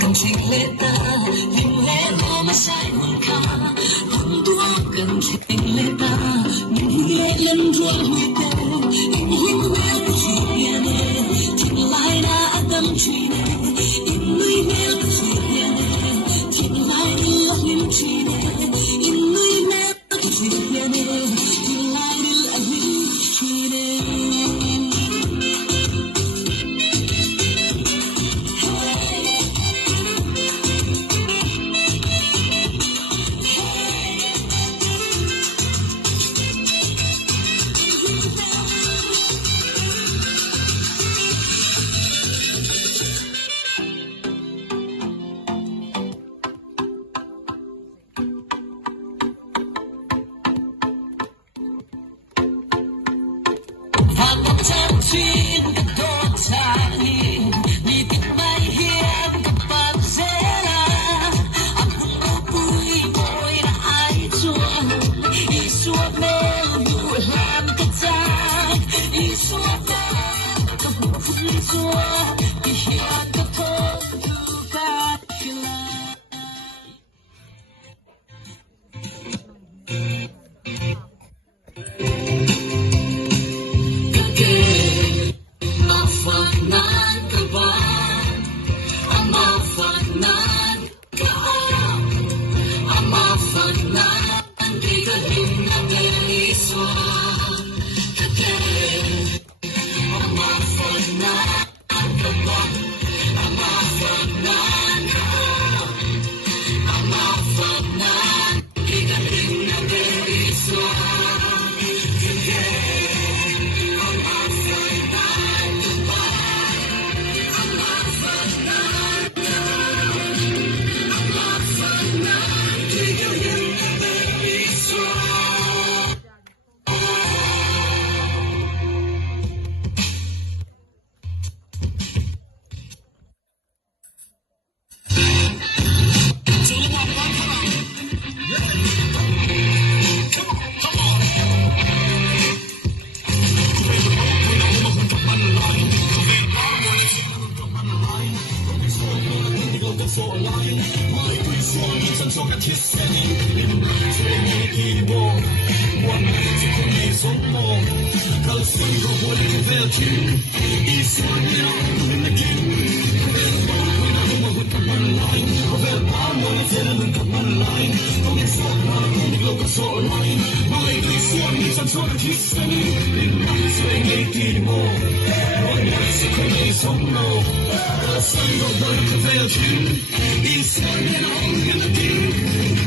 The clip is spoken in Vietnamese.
cần trình lệ ta linh lẽ lo mà sai nguồn ca hồng tua cần trình lệ ta những lệ lần ruộng huy tê những lệ chỉ nè trình lại đã tâm truy nè in người mẹ chỉ nè trình lại lắc những truy nè in người mẹ chỉ nè trình lại lắc những truy nè. Trên cái đôi ta nhìn đi tìm mai hiếm gặp bạn dễ là anh không có vui vui là ai chua đi suốt mê đủ làm cái ta đi suốt mê gặp một vui chua đi hiện cái thôi cứ ta khi Sen då börjar väl till. I Sverige är någon